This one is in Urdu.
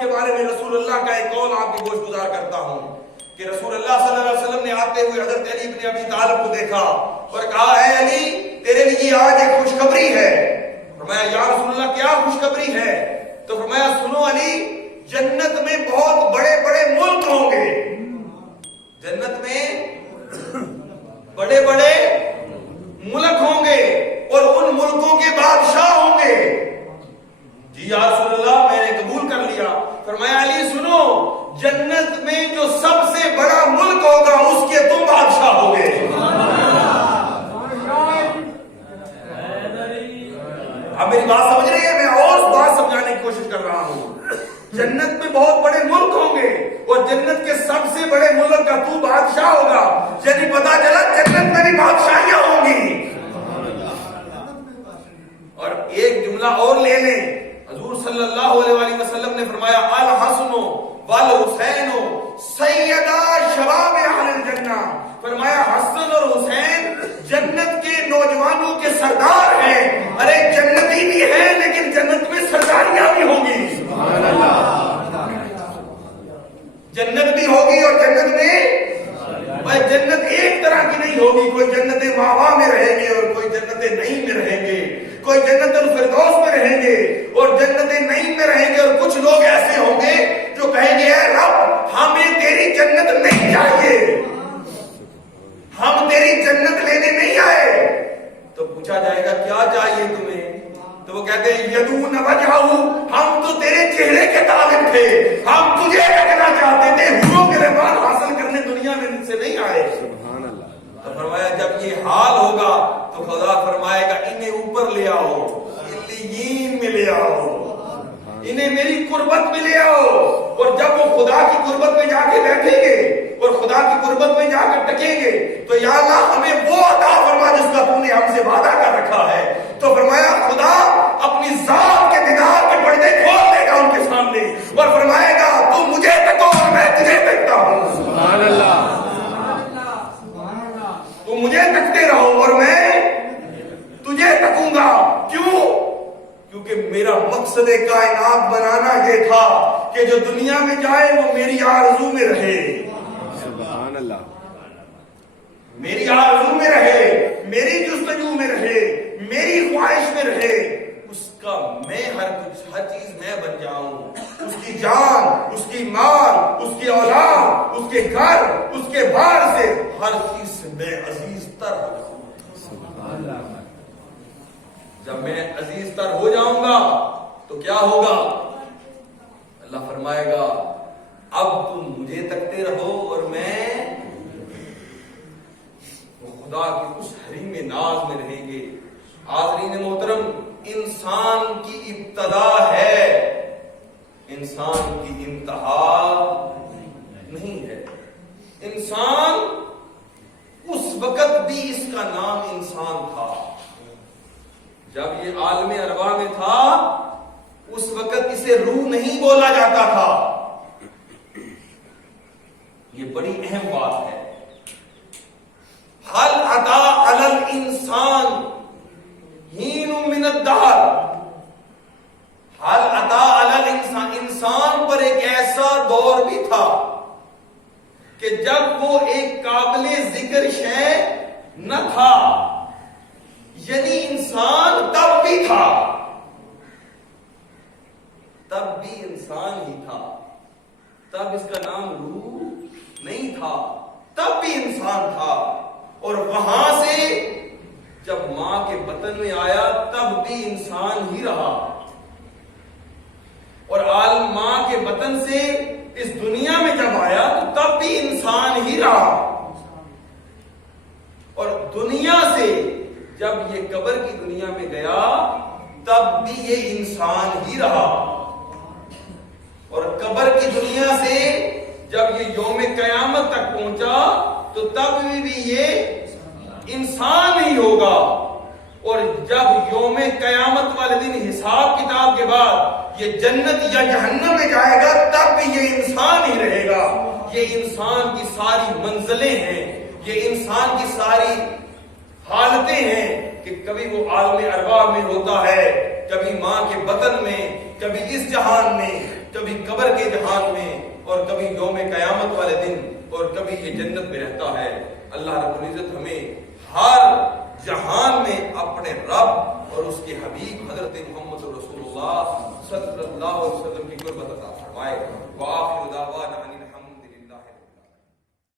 کے بارے میں رسول اللہ کا ایک قول آپ کی گوش گزار کرتا ہوں کہ رسول اللہ صلی اللہ علیہ وسلم نے آتے ہوئے حضرت علی بن ابی طالب کو دیکھا اور کہا اے علی تیرے لیے آج ایک خوشخبری ہے. فرمایا یا رسول اللہ کیا خوشخبری ہے؟ تو فرمایا سنو علی جنت میں بہت بڑے بڑے ملک ہوں گے, جنت میں بڑے بڑے ملک ہوں گے اور ان ملکوں کے بادشاہ ہوں گے. جی یا رسول اللہ میں نے قبول کر لیا. فرمایا علی سنو جنت میں جو سب سے بڑا ملک ہوگا اس کے تم بادشاہ ہوگے. اب میری بات سمجھ رہی ہے؟ میں اور بات سمجھانے کی کوشش کر رہا ہوں. جنت میں بہت بڑے ملک ہوں گے اور جنت کے سب سے بڑے ملک کا تو بادشاہ ہوگا. یعنی پتا چلا جنت میں بھی بادشاہیاں ہوں گی. اور ایک جملہ اور لے لیں, حضور صلی اللہ علیہ وسلم نے فرمایا الحسن والحسین سیدا شباب اہل الجنہ. فرمایا حسن اور حسین جنت کے نوجوانوں کے سردار ہیں. ارے جنتی بھی ہیں لیکن جنت میں سرداریاں بھی ہوں گی. جنت بھی ہوگی اور جنت میں بھائی جنت ایک طرح کی نہیں ہوگی. کوئی جنت ماوا میں رہیں گے اور کوئی جنت نعیم میں رہیں گے, کوئی جنت الفردوس میں رہیں گے اور جنت نعیم میں رہیں گے. اور کچھ لوگ ایسے ہوں گے جو کہیں گے اے رب ہمیں تیری جنت نہیں چاہیے, ہم تیری جنت لینے نہیں آئے. تو پوچھا جائے گا کیا چاہیے تمہیں؟ تو وہ کہتے ہیں یدون وجہہ, ہم تو تیرے چہرے کے طالب تھے, ہم تجھے دیکھنا چاہتے تھے, حوروں کے رحمان حاصل کرنے دنیا میں ان سے نہیں آئے. تو فرمایا جب یہ حال ہوگا تو خدا فرمائے گا انہیں اوپر لے آؤ, علیین میں لے آؤ, انہیں میری قربت میں لے آؤ. اور جب وہ خدا کی قربت میں جا کے بیٹھیں گے اور خدا کی قربت میں جا کر ٹکیں گے تو یا اللہ ہمیں وہ عطا فرما جس کا تم نے ہم سے وعدہ کر رکھا ہے. تو فرمایا خدا اپنی ذات کے دیدار کے پردے کھول دے گا ان کے سامنے اور فرمائے گا تم مجھے تکو اور میں تجھے دیکھتا ہوں. سبحان اللہ. تم مجھے تکتے رہو اور میں تجھے تکوں گا. کیوں؟ کیونکہ میرا مقصد کائنات بنانا یہ تھا کہ جو دنیا میں جائے وہ میری آرزو میں رہے. سبحان اللہ. میری آرزو میں رہے, میری جستجو میں رہے, میری خواہش میں رہے. اس کا میں ہر چیز میں بن جاؤں. اس کی جان, اس کی مال, اس کی اولاد, اس کے گھر, اس کے بار سے ہر چیز سے میں عزیز تر ہو جاؤں. سبحان اللہ. جب میں عزیز تر ہو جاؤں گا تو کیا ہوگا؟ اللہ فرمائے گا اب تم مجھے تکتے رہو اور میں خدا کی اس حریم ناز میں رہیں گے. حاضرین محترم, انسان کی ابتدا ہے, انسان کی انتہا نہیں ہے. انسان اس وقت بھی اس کا نام انسان تھا جب یہ عالم ارواح میں تھا. اس وقت اسے روح نہیں بولا جاتا تھا. یہ بڑی اہم بات ہے. حل عطا علی الانسان حین من الدہر. حل عطا علی الانسان, انسان پر ایک ایسا دور بھی تھا کہ جب وہ ایک قابل ذکر شے نہ تھا. یعنی انسان تب بھی تھا, تب بھی انسان ہی تھا. تب اس کا نام روح نہیں تھا, تب بھی انسان تھا. اور وہاں سے جب ماں کے بطن میں آیا تب بھی انسان ہی رہا. اور ماں کے بطن سے اس دنیا میں جب آیا تو تب بھی انسان ہی رہا. اور دنیا سے جب یہ قبر کی دنیا میں گیا تب بھی یہ انسان ہی رہا. اور قبر کی دنیا سے جب یہ یوم قیامت تک پہنچا تو تب بھی یہ انسان ہی ہوگا. اور جب یوم قیامت والے دن حساب کتاب کے بعد یہ جنت یا جہنم میں جائے گا تب بھی یہ انسان ہی رہے گا. یہ انسان کی ساری منزلیں ہیں, یہ انسان کی ساری حالتیں ہیں کہ کبھی وہ عالم ارواح میں ہوتا ہے, کبھی ماں کے بطن میں, کبھی اس جہان میں, کبھی قبر کے جہان میں اور کبھی یوم قیامت والے دن اور کبھی یہ جنت میں رہتا ہے۔ اللہ رب العزت ہمیں ہر جہان میں اپنے رب اور اس کے حبیب حضرت محمد رسول اللہ صلی اللہ علیہ وسلم کی قربت عطا فرمائے۔